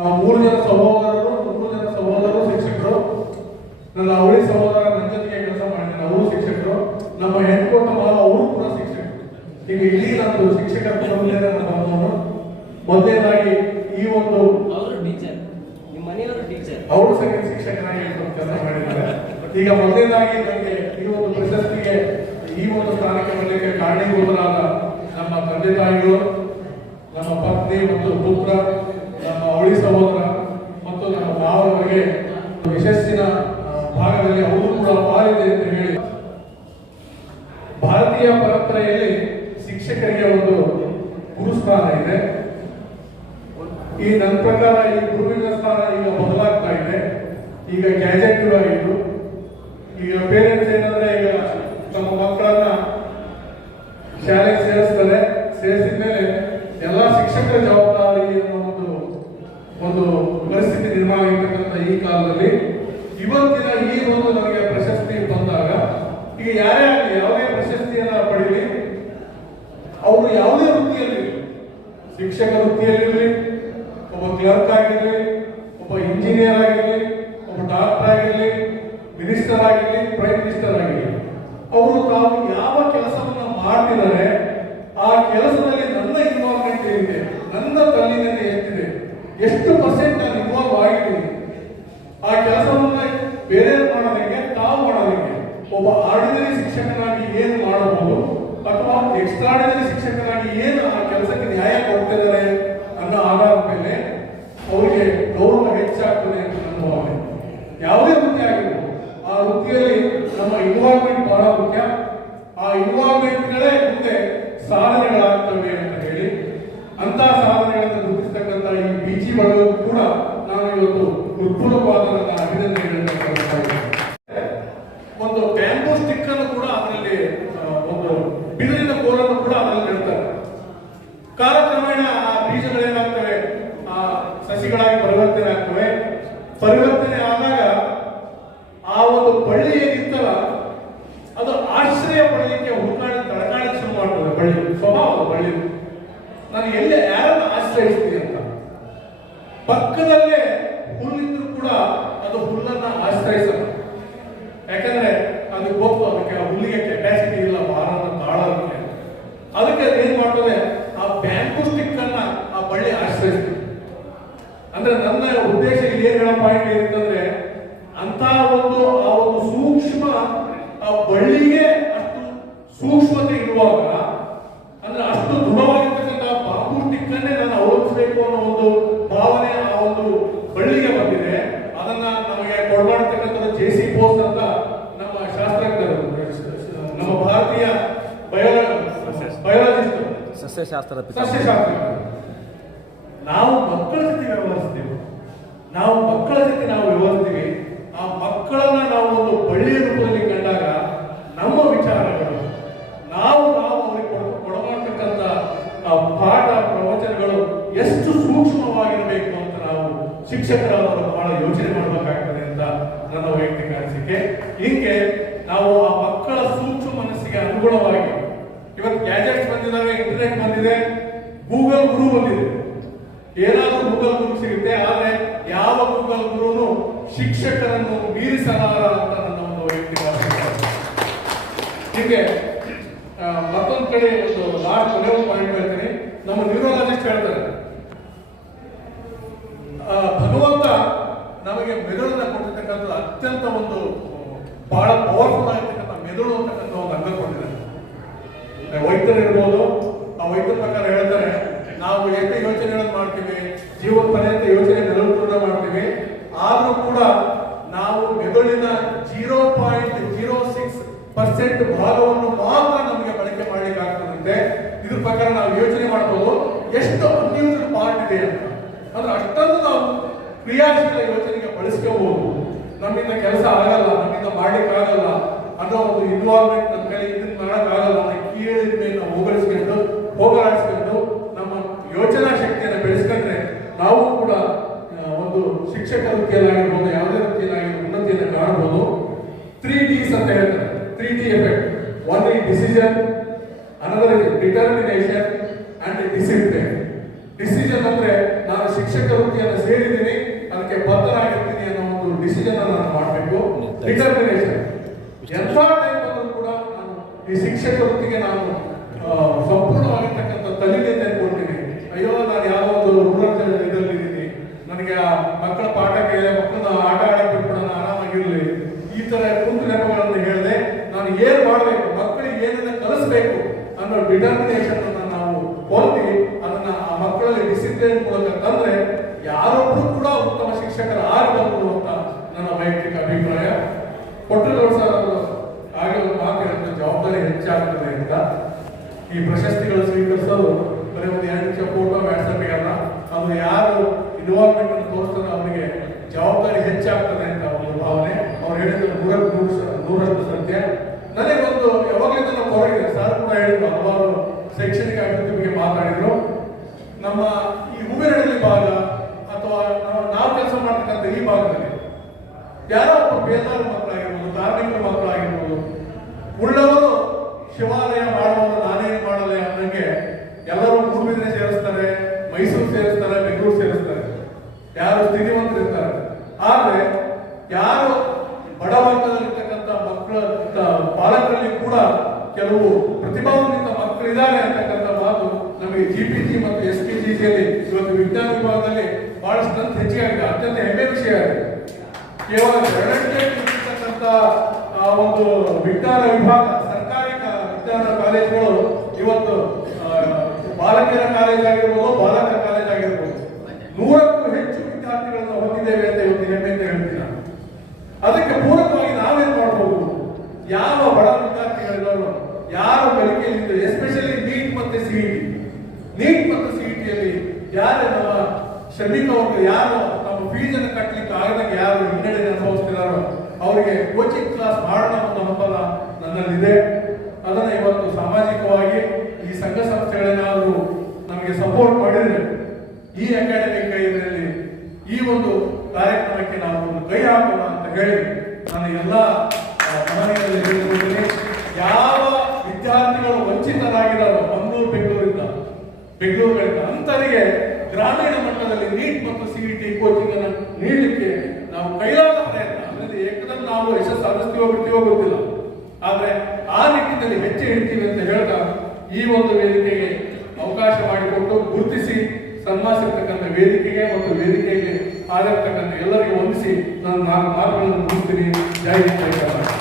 ನಾವು ಮೂರು ಜನ ಸಹೋದರರು ಶಿಕ್ಷಕರು. ನನ್ನ ಅವಳಿ ಸಹೋದರ ನನ್ನ ಜೊತೆಗೆ ಕೆಲಸ ಮಾಡಿದ್ದಾರೆ, ಅವರು ಶಿಕ್ಷಕರು. ನಮ್ಮ ಹೆಣ್ಕೊಟ್ಟ ಮಾವ ಅವರು ಕೂಡ ಶಿಕ್ಷಕರು. ಈಗ ಇಡೀ ನಂದು ಶಿಕ್ಷಕರ ಬಂದವನು. ಮೊದಲನೇದಾಗಿ ಈ ಒಂದು ಅವರು ಸಹ ಶಿಕ್ಷಕರಾಗಿ ಕೆಲಸ ಮಾಡಿದ್ದಾರೆ. ಈಗ ಮೊದಲನೇದಾಗಿ ನನಗೆ ಈ ಒಂದು ಪ್ರಶಸ್ತಿಗೆ ಈ ಒಂದು ಸ್ಥಾನಕ್ಕೆ ಬರಲಿಕ್ಕೆ ಕಾರಣೀಭೂತರಾದ ನಮ್ಮ ತಂದೆ ತಾಯಿಗಳು, ನಮ್ಮ ಪತ್ನಿ ಮತ್ತು ಪುತ್ರ, ನಮ್ಮ ಅವಳಿ ಸಹೋದರ ಮತ್ತು ನಮ್ಮ ಮಾವರಿಗೆ ಯಶಸ್ಸಿನ ಭಾಗದಲ್ಲಿ ಅವರು ಕೂಡ ಪಾಲಿದೆ ಅಂತ ಹೇಳಿ, ಭಾರತೀಯ ಪರಂಪರೆಯಲ್ಲಿ ಶಿಕ್ಷಕರಿಗೆ ಒಂದು ಗುರುಸ್ಥಾನ ಇದೆ. ಈ ನನ್ನ ಪ್ರಕಾರ ಈ ಗುರುವಿನ ಸ್ಥಾನ ಈಗ ಬದಲಾಗ್ತಾ ಇದೆ. ಈಗ ಗ್ಯಾಜೆಟ್ ಆಗಿದ್ದು, ಈಗ ಪೇರೆಂಟ್ಸ್ ಏನಂದ್ರೆ ಈಗ ತಮ್ಮ ಮಕ್ಕಳನ್ನ ಶಾಲೆಗೆ ಸೇರಿಸಿದ ಮೇಲೆ ಎಲ್ಲಾ ಶಿಕ್ಷಕರ ಜವಾಬ್ದಾರಿ ಅನ್ನೋ ಒಂದು ಪರಿಸ್ಥಿತಿ ನಿರ್ಮಾಣ ಆಗಿರ್ತಕ್ಕಂಥ ಈ ಕಾಲದಲ್ಲಿ ಇವತ್ತಿನ ಈ ಒಂದು ನಮಗೆ ಪ್ರಶಸ್ತಿ ಬಂದಾಗ, ಈಗ ಯಾರೇ ಆಗಲಿ ಯಾವುದೇ ಪ್ರಶಸ್ತಿಯನ್ನ ಪಡೀಲಿ, ಅವರು ಯಾವುದೇ ವೃತ್ತಿಯಲ್ಲಿ, ಶಿಕ್ಷಕ ವೃತ್ತಿಯಲ್ಲಿರಲಿ, ಒಬ್ಬ ಕ್ಲರ್ಕ್ ಆಗಿರಲಿ, ಒಬ್ಬ ಇಂಜಿನಿಯರ್ ಆಗಿರಲಿ, ಒಬ್ಬ ಡಾಕ್ಟರ್ ಆಗಿರಲಿ, ಮಿನಿಸ್ಟರ್ ಆಗಿರಲಿ, ಪ್ರೈಮ್ ಮಿನಿಸ್ಟರ್ ಆಗಿರಲಿ, ಅವರು ತಾವು ಯಾವ ಕೆಲಸವನ್ನ ಮಾಡ್ತಿದ್ದಾರೆ ಆ ಕೆಲಸದಲ್ಲಿ ನನ್ನ ಇನ್ವಾಲ್ವ್ಮೆಂಟ್ ಏನಿದೆ, ನನ್ನ ತಲ್ಲಿನಲ್ಲಿ ಎಷ್ಟಿದೆ, ಎಷ್ಟು ಪರ್ಸೆಂಟ್ ನಾನು ಇನ್ವಾಲ್ವ್ ಆಗಿದ್ದೀನಿ, ಆ ಕೆಲಸವನ್ನ ಬೇರೆ ಮಾಡೋದಕ್ಕೆ ತಾವು ಮಾಡೋದಕ್ಕೆ ಒಬ್ಬ ಆರ್ಡಿನರಿ ಶಿಕ್ಷಕನಾಗಿ ಏನು ಮಾಡಬಹುದು ಅಥವಾ ಎಕ್ಸ್ಟ್ರಾರ್ಡಿನರಿ ಶಿಕ್ಷಕನಾಗಿ ಏನು ಆ ಕೆಲಸಕ್ಕೆ ನ್ಯಾಯ ಕೊಡ್ತಿದ್ದಾರೆ ಅನ್ನೋ ಆಧಾರದ ಮೇಲೆ ಅವರಿಗೆ ಗೌರವ ಹೆಚ್ಚಾಗ್ತದೆ ಅಂತ ನನ್ನ ಭಾವನೆ. ಯಾವುದೇ ವೃತ್ತಿ ಆಗಿರ್ಬೋದು, ಆ ವೃತ್ತಿಯಲ್ಲಿ ನಮ್ಮ ಇನ್ವಾಲ್ವ್ಮೆಂಟ್ ಬಹಳ ಮುಖ್ಯ. ಆ ಇನ್ವಾಲ್ವ್ಮೆಂಟ್ಗಳೇ ಮುಂದೆ ಸಾಧನೆಗಳಾಗ್ತವೆ ಅಂತ ಹೇಳಿ, ಅಂತ ಸಾಧನೆಗಳನ್ನು ಗುರುತಿಸ್ತಕ್ಕಂಥ ಈ ಬಿಜಿ ಬಳಗೂ ಕೂಡ ನಾನು ಇವತ್ತು ಹೃತ್ಪೂರ್ವಕವಾದ ನನ್ನ ಅಭಿನಂದನೆಗಳನ್ನು ಕೊಡ್ತಾ ಇದ್ದೇನೆ. ಒಂದು ಬ್ಯಾಂಬೂ ಸ್ಟಿಕ್ ಅನ್ನು ಕೂಡ ಅದರಲ್ಲಿ, ಒಂದು ಬಿದಿರಿನ ಕೋಲನ್ನು ಕೂಡ ಅದರಲ್ಲಿ ನೆಡ್ತಾರೆ. ಕಾಲಕ್ರಮೇಣ ಆ ಬೀಜಗಳೇನಾಗ್ತವೆ, ಆ ಸಸಿಗಳಾಗಿ ಪರಿವರ್ತನೆ ಆಗ್ತವೆ. ಪರಿವರ್ತನೆ ಆದಾಗ ಆ ಒಂದು ಬಳ್ಳಿ ಏನಿತ್ತಲ್ಲ ಅದು ಆಶ್ರಯ ಪಡೆಯಲಿಕ್ಕೆ ತಡಕಾಣಿ ಶುರು ಮಾಡ್ತದೆ. ಬಳ್ಳಿ ಸ್ವಭಾವ, ಬಳ್ಳಿ ನಾನು ಎಲ್ಲಿ ಯಾರನ್ನು ಆಶ್ರಯಿಸ್ತೀನಿ ಅಂತ, ಪಕ್ಕದಲ್ಲೇ ಹುಲ್ಲಿದ್ರು ಕೂಡ ಅದು ಹುಲ್ಲನ್ನ ಆಶ್ರಯಿಸಲ್ಲ. ಯಾಕಂದ್ರೆ ಅದು ಗೊತ್ತು, ಅದಕ್ಕೆ ಆ ಹುಲ್ಲಿಗೆ ಕೆಪಾಸಿಟಿ ಇಲ್ಲ ಭಾರವನ್ನು ತಾಳೋದಕ್ಕೆ. ಅದಕ್ಕೆ ಏನ್ ಮಾಡ್ತದೆ, ಆ ಬ್ಯಾಂಬೂ ಸ್ಟಿಕ್ ಅನ್ನ ಆ ಬಳ್ಳಿ ಆಶ್ರಯಿಸ್ತೀವಿ. ಅಂದ್ರೆ ನನ್ನ ಉದ್ದೇಶ ಏನ್ ಹೇಳೋ ಪಾಯಿಂಟ್ ಏನಂತಂದ್ರೆ, ಅಂತ ಒಂದು ಆ ಒಂದು ಸೂಕ್ಷ್ಮ ಆ ಬಳ್ಳಿಗೆ ಅಷ್ಟು ಸೂಕ್ಷ್ಮತೆ ಇರುವಾಗ, ಅಂದ್ರೆ ಅಷ್ಟು ದೃಢವಾಗಿರ್ತಕ್ಕಂಥ ಬಾಂಬೂ ಸ್ಟಿಕ್ ಅನ್ನೇ ನಾನು ಅವಲಂಬಿಸಬೇಕು ಅನ್ನೋ ಒಂದು ಭಾವನೆ ಆ ಒಂದು ಬಳ್ಳಿಗೆ ಬಂದಿದೆ. ಅದನ್ನ ನಮಗೆ ಕೊಡ್ಮಾಡ್ತಕ್ಕಂಥದ್ದು ಜೆ.ಸಿ. ಬೋಸ್ ಅಂತ ನಮ್ಮ ಶಾಸ್ತ್ರಜ್ಞರು, ನಮ್ಮ ಭಾರತೀಯ ಬಯೋಲಜಿಸ್ಟ್, ಸಸ್ಯಶಾಸ್ತ್ರ. ನಾವು ಮಕ್ಕಳ ಜೊತೆ ವ್ಯವಹರಿಸ್ತೀವಿ, ಆ ಮಕ್ಕಳನ್ನ ನಾವು ಒಂದು ಬಳ್ಳಿಯ ರೂಪದಲ್ಲಿ ಕಂಡಾಗ ನಮ್ಮ ವಿಚಾರಗಳು, ನಾವು ಅವರಿಗೆ ಕೊಡಮಾಡ್ತಕ್ಕಂಥ ಪಾಠ ಪ್ರವಚನಗಳು ಎಷ್ಟು ಸೂಕ್ಷ್ಮವಾಗಿರಬೇಕು ಅಂತ ನಾವು ಶಿಕ್ಷಕರಾದವರು ಬಹಳ ಯೋಚನೆ ಮಾಡಬೇಕಾಗ್ತದೆ ಅಂತ ನನ್ನ ವೈಯಕ್ತಿಕ ಅನಿಸಿಕೆ. ಹೀಗೆ ನಾವು ಆ ಮಕ್ಕಳ ಸೂಕ್ಷ್ಮ ಮನಸ್ಸಿಗೆ ಅನುಗುಣವಾಗಿ, ಇವತ್ತು ಗ್ಯಾಜೆಟ್ಸ್ ಬಂದಿದ್ದಾವೆ, ಇಂಟರ್ನೆಟ್ ಬಂದಿದೆ, ಗೂಗಲ್ ಗುರು ಬಂದಿದೆ, ಏನಾದ್ರೂ ಗೂಗಲ್ ಗುರು ಸಿಗುತ್ತೆ. ಆದ್ರೆ ಯಾವ ಗೂಗಲ್ ಗುರುನು ಶಿಕ್ಷಕರನ್ನು ಮೀರಿಸಲಾರ ಅಂತ ನನ್ನ ಒಂದು ವೈಯಕ್ತಿಕ ಅಭಿಪ್ರಾಯ. ಹೀಗೆ ಮತ್ತೊಂದು ಕಡೆ ಒಂದು ಲಾಸ್ಟ್ ಪಾಯಿಂಟ್ ಹೇಳ್ತೀನಿ. ನಮ್ಮ ನ್ಯೂರೋಲಜಿಸ್ಟ್ ಹೇಳ್ತಾರೆ, ಭಗವಂತ ನಮಗೆ ಮೆದುಳನ್ನ ಕೊಟ್ಟಿರ್ತಕ್ಕಂಥ ಅತ್ಯಂತ ಒಂದು ಬಹಳ ಪವರ್ಫುಲ್ ಆಗಿರ್ತಕ್ಕಂಥ ಮೆದುಳು ಅಂತಕ್ಕಂಥ ಒಂದು ಅಂಗ ಕೊಟ್ಟಿದ್ದಾರೆ. ವೈದ್ಯರು ಇರ್ಬೋದು, ಆ ವೈದ್ಯರ ಪ್ರಕಾರ ಹೇಳ್ತಾರೆ, ನಾವು ಎಷ್ಟು ಯೋಚನೆಗಳನ್ನು ಮಾಡ್ತೀವಿ, ಜೀವನ ಪರ್ಯಂತ ಯೋಚನೆ ಮೆದುಳು ಮಾಡ್ತೀವಿ, ಆದ್ರೂ ಕೂಡ ನಾವು ಮೆದುಳಿನ 0.06% ಭಾಗವನ್ನು ಮಾತ್ರ ನಮಗೆ ಬಳಕೆ ಮಾಡ್ಲಿಕ್ಕೆ ಆಗ್ತದಂತೆ. ಇದ್ರ ಪ್ರಕಾರ ನಾವು ಯೋಚನೆ ಮಾಡ್ಬೋದು ಎಷ್ಟು ಅನ್ಯೂಸ್ಡ್ ಪಾರ್ಟ್ ಇದೆ ಅಂತ. ಅಂದ್ರೆ ಅಷ್ಟೊಂದು ನಾವು ಕ್ರಿಯಾಶೀಲ ಯೋಚನೆಗೆ ಬಳಸ್ಕೋಬಹುದು. ನಮ್ಮಿಂದ ಕೆಲಸ ಆಗಲ್ಲ, ನಮ್ಮಿಂದ ಮಾಡ್ಲಿಕ್ಕೆ ಆಗಲ್ಲ ಅನ್ನೋ ಒಂದು ಇನ್ವಾಲ್ವ್ಮೆಂಟ್ ನಮ್ಮ ಕೈ ಇದನ್ನ ಮಾಡೋಕ್ಕಾಗಲ್ಲ. ಕೀಳಿದ ಮೇಲೆ ನಾವು ಹೋಗಲಾಡಿಸ್ಕೊಂಡು ನಮ್ಮ ಯೋಚನಾ ಶಕ್ತಿಯನ್ನು ಬೆಳೆಸ್ಕೊಂಡ್ರೆ ನಾವು ಕೂಡ ಒಂದು ಶಿಕ್ಷಕ ವೃತ್ತಿಯಲ್ಲಾಗಿರ್ಬೋದು, ಯಾವುದೇ ವೃತ್ತಿಯಲ್ಲಾಗಿರ್ಬೋದು ಉನ್ನತಿಯನ್ನು ಕಾಣಬಹುದು. 3Ds ಅಂತ ಹೇಳ್ತಾರೆ, 3D ಎಫೆಕ್ಟ್. ಒನ್ ಈ decision, another is determination and discipline. Decision ಅಂದ್ರೆ ನಾನು ಶಿಕ್ಷಕ ವೃತ್ತಿಯನ್ನು ಸೇರಿದೆ ನಾನು ಸಂಪೂರ್ಣವಾಗಿರ್ತಕ್ಕಂಥ ತಲೆಗೆ ಕೊಡ್ತೀನಿ. ಅಯ್ಯೋ, ನಾನು ಯಾವ ಒಂದು ರೂರಲ್ ಇದರಲ್ಲಿದ್ದೀನಿ, ನನಗೆ ಆ ಮಕ್ಕಳ ಪಾಠಕ್ಕೆ ಮಕ್ಕಳನ್ನ ಆಟ ಆಡಕ್ಕೆ ಬಿಟ್ಬಿಡೋಣ, ಆರಾಮಾಗಿರ್ಲಿ, ಈ ತರ ಕುಂದು ನೆನಪುಗಳನ್ನು ಹೇಳಿದೆ. ನಾನು ಏನ್ ಮಾಡಬೇಕು, ಮಕ್ಕಳಿಗೆ ಏನನ್ನ ಕಲಿಸ್ಬೇಕು ಅನ್ನೋ ಡಿಟರ್ಮಿನೇಷನ್ ಅನ್ನ ನಾವು ಹೊಂದಿ ಅದನ್ನ ಆ ಮಕ್ಕಳಲ್ಲಿ ಡಿಸಿಪ್ಲಿನ್ ಮೂಲಕ ತಂದ್ರೆ ಯಾರೊಬ್ರು ಕೂಡ ಉತ್ತಮ ಶಿಕ್ಷಕರು ಆಗಬಹುದು ಅಂತ ನನ್ನ ವೈಯಕ್ತಿಕ ಅಭಿಪ್ರಾಯ. ಕೊಟ್ಟೂರು ಸರ್ ಹಾಗೆ ಒಂದು ಮಾತು ಹೇಳಿದ್ರೆ ಜವಾಬ್ದಾರಿ ಹೆಚ್ಚಾಗ್ತದೆ ಅಂತ. ಈ ಪ್ರಶಸ್ತಿಗಳು ಸ್ವೀಕರಿಸೋದು ಬರೀ ಒಂದು 2 ನಿಮಿಷ ಫೋಟೋ ವಾಟ್ಸಪ್ಗೆ ಅಲ್ಲ, ಅದು ಯಾರು ಇನ್ವಾಲ್ವ್ಮೆಂಟ್ ಅನ್ನು ತೋರಿಸ್ತಾರೋ ಅವರಿಗೆ ಜವಾಬ್ದಾರಿ ಹೆಚ್ಚಾಗ್ತದೆ ಅಂತ ಒಂದು ಭಾವನೆ. ಅವ್ರು ಹೇಳಿದ್ರು 100% ಸತ್ಯ. ನನಗೊಂದು ಯಾವಾಗಲಿಂದ ನಾವು ಹೊರಗಿದೆ, ಸರ್ ಕೂಡ ಹೇಳಿದ್ರು, ಹಲವಾರು ಶೈಕ್ಷಣಿಕ ಅಭಿವೃದ್ಧಿ ಬಗ್ಗೆ ಮಾತಾಡಿದ್ರು. ನಮ್ಮ ಈ ಹೂವಿನಹಳ್ಳಿ ಭಾಗ ಅಥವಾ ನಾವು ಕೆಲಸ ಮಾಡ್ತಕ್ಕಂಥ ಈ ಭಾಗದಲ್ಲಿ ಯಾರೋ ಒಬ್ಬ ಬೇತಾರ ಮಕ್ಕಳಾಗಿರ್ಬೋದು, ಕಾರ್ಮಿಕರ ಮಕ್ಕಳಾಗಿರ್ಬೋದು, ಉಳ್ಳವರು ಶಿವಾಲಯ ಮಾಡುವವರು ನಾನೇನು ಮಾಡಲ್ಲ ಅನ್ನಂಗೆ ಎಲ್ಲರೂ ಮೂಡುಬಿದಿರೆ ಸೇರಿಸ್ತಾರೆ, ಮೈಸೂರು ಸೇರಿಸ್ತಾರೆ, ಬೆಂಗಳೂರು ಸೇರಿಸ್ತಾರೆ, ಯಾರು ಸ್ಥಿತಿವಂತರಿರ್ತಾರೆ. ಆದ್ರೆ ಯಾರು ಬಡವರ್ಗದಲ್ಲಿರ್ತಕ್ಕಂಥ ಮಕ್ಕಳ ಪಾಲಕರಲ್ಲಿ ಕೂಡ ಕೆಲವು ಪ್ರತಿಭಾನ್ವಿತ ಮಕ್ಕಳಿದ್ದಾರೆ ಅಂತಕ್ಕಂಥ ಮಾತು ನಮಗೆ ಜಿಪಿಜಿ ಮತ್ತು SPGಯಲ್ಲಿ ಇವತ್ತು ವಿಜ್ಞಾನ ವಿಭಾಗದಲ್ಲಿ ಬಹಳಷ್ಟು ಹೆಚ್ಚಿಗೆ ಆಗಿದೆ. ಅತ್ಯಂತ ಹೆಮ್ಮೆ ವಿಷಯ ಆಗಿದೆ. ಕೇವಲ ಇರ್ತಕ್ಕಂಥ ಒಂದು ವಿಜ್ಞಾನ ವಿಭಾಗ ಸರ್ಕಾರಿ ವಿಜ್ಞಾನ ಕಾಲೇಜುಗಳು ಇವತ್ತು ಬಾಲಕಿಯರ ಕಾಲೇಜ್ ಆಗಿರ್ಬೋದು, ಬಾಲಕರ ಕಾಲೇಜ್ ಆಗಿರ್ಬೋದು, 100ಕ್ಕೂ ಹೆಚ್ಚು ವಿದ್ಯಾರ್ಥಿಗಳನ್ನು ಹೊಂದಿದ್ದೇವೆ ಅಂತ ಇವತ್ತು ಹೆಮ್ಮೆ ಅಂತ ಹೇಳ್ತೀನಿ. ಅದಕ್ಕೆ ಪೂರಕವಾಗಿ ನಾವೇನ್ ಮಾಡಬಹುದು, ಯಾವ ಬಡ ವಿದ್ಯಾರ್ಥಿಗಳಿರೋ ಯಾರು ಕಲಿಕೆಯಲ್ಲಿ ಎಸ್ಪೆಷಲಿ ನೀಟ್ ಮತ್ತು ಸಿಇಟಿಯಲ್ಲಿ ಯಾರು ನಮ್ಮ ಶ್ರಮಿಕ ವರ್ಗ ಯಾರು ನಮ್ಮ ಫೀಸನ್ನು ಕಟ್ಟಲಿಕ್ಕೆ ಆಗದಂಗೆ ಯಾರು ಹಿನ್ನಡೆ ಅನುಭವಿಸ್ತಿದಾರೋ ಅವರಿಗೆ ಕೋಚಿಂಗ್ ಕ್ಲಾಸ್ ಮಾಡೋಣ ಅನ್ನೋ ಹಂಬಲ ನನ್ನಲ್ಲಿದೆ. ಅದನ್ನ ಇವತ್ತು ಸಾಮಾಜಿಕವಾಗಿ ಈ ಸಂಘ ಸಂಸ್ಥೆಗಳೇನಾದರೂ ನಮಗೆ ಸಪೋರ್ಟ್ ಮಾಡಿದ್ರೆ ಈ ಅಕಾಡೆಮಿಕ್ ಇದರಲ್ಲಿ ಈ ಒಂದು ಕಾರ್ಯಕ್ರಮಕ್ಕೆ ನಾವು ಒಂದು ಕೈ ಹಾಕೋಣ ಅಂತ ಹೇಳಿ ನಾನು ಎಲ್ಲ ಮನವಿಯಲ್ಲಿ ಹೇಳಿದ್ದೇನೆ. ಯಾವ ವಿದ್ಯಾರ್ಥಿಗಳು ವಂಚಿತರಾಗಿದ್ದಾರೋ ಮಂಗಳೂರು ಬೆಂಗಳೂರುಗಳಿಂದ ಅಂತರಿಗೆ ಗ್ರಾಮೀಣ ಮಟ್ಟದಲ್ಲಿ ನೀಟ್ ಮತ್ತು ಸಿಇಟಿ ಕೋಚಿಂಗ್ ಅನ್ನು ನೀಡಲಿಕ್ಕೆ ನಾವು ಕೈಲಾದ ಪ್ರಯತ್ನ ಅಂದ್ರೆ ಏಕದಂ ನಾವು ಯಶಸ್ಸು ಸಾಧಿಸ್ತೀವೋ ಬಿಡ್ತೀವೋ ಗೊತ್ತಿಲ್ಲ, ಆದ್ರೆ ಆ ನಿಟ್ಟಿನಲ್ಲಿ ಹೆಚ್ಚು ಹೇಳ್ತೀವಿ ಅಂತ ಹೇಳ್ತಾ ಈ ಒಂದು ವೇದಿಕೆಗೆ ಅವಕಾಶ ಮಾಡಿಕೊಟ್ಟು ಗುರುತಿಸಿ ಸನ್ಮಾನಿಸಿರ್ತಕ್ಕಂಥ ವೇದಿಕೆಗೆ ಮತ್ತು ವೇದಿಕೆಗೆ ಆಗಿರ್ತಕ್ಕಂಥ ಎಲ್ಲರಿಗೂ ವಂದಿಸಿ ನಾನು 4 ಮಾತುಗಳನ್ನು ಮುಗಿಸ್ತೀನಿ. ಜೈ ಹಿಂದ್, ಜೈ ಕರ್ನಾಟಕ.